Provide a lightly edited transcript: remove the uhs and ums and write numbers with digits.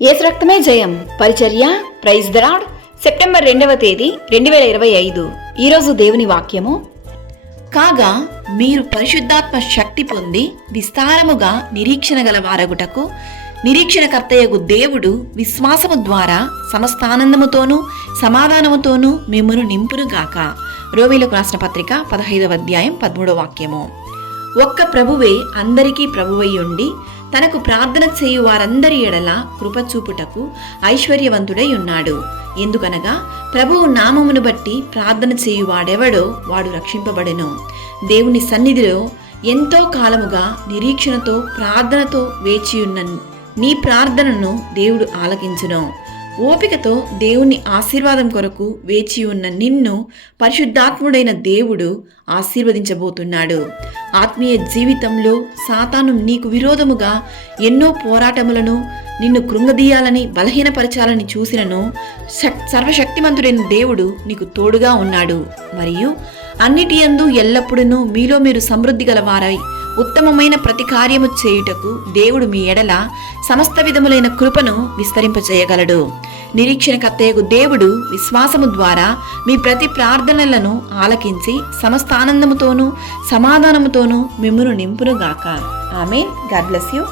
యేసు రక్తమే జయం పరిచర్య ప్రైజ్ ద లార్డ్. సెప్టెంబర్ 2వ తేదీ 2025. ఈరోజు దేవుని వాక్యము. కాగా మీరు పరిశుద్ధాత్మ శక్తి పొంది విస్తారముగా నిరీక్షణ గల వారగుటకు నిరీక్షణకర్తయగు దేవుడు విశ్వాసము ద్వారా సమస్తానందముతోనూ సమాధానముతోనూ మిమ్మును నింపునుగాక. రోమీయులకు రాసిన పత్రిక 15వ అధ్యాయం 13వ వాక్యము. ఒక్క ప్రభువే అందరికీ ప్రభువై ఉండి తనకు ప్రార్థన చేయు వారందరి ఎడల కృపచూపుటకు ఐశ్వర్యవంతుడై ఉన్నాడు. ఎందుకనగా ప్రభువు నామమును బట్టి ప్రార్థన చేయువాడెవడో వాడు రక్షింపబడెను. దేవుని సన్నిధిలో ఎంతో కాలముగా నిరీక్షణతో ప్రార్థనతో వేచియున్న నీ ప్రార్థనను దేవుడు ఆలకించును. ఓపికతో దేవుని ఆశీర్వాదం కొరకు వేచి ఉన్న నిన్ను పరిశుద్ధాత్ముడైన దేవుడు ఆశీర్వదించబోతున్నాడు. ఆత్మీయ జీవితంలో సాతాను నీకు విరోధముగా ఎన్నో పోరాటములను నిన్ను కృంగదీయాలని బలహీనపరచాలని చూసినను సర్వశక్తిమంతుడైన దేవుడు నీకు తోడుగా ఉన్నాడు. మరియు అన్నిటి యందు ఎల్లప్పుడూ మీలో మీరు సమృద్ధి గలవారై ఉత్తమమైన ప్రతి కార్యము చేయుటకు దేవుడు మీ ఎడల సమస్త విధములైన కృపను విస్తరింపచేయగలడు. నిరీక్షణకర్తయగు దేవుడు విశ్వాసము ద్వారా మీ ప్రతి ప్రార్థనలను ఆలకించి సమస్త ఆనందముతోనూ సమాధానముతోనూ మిమ్మును నింపునుగాక. ఆమేన్. God bless you.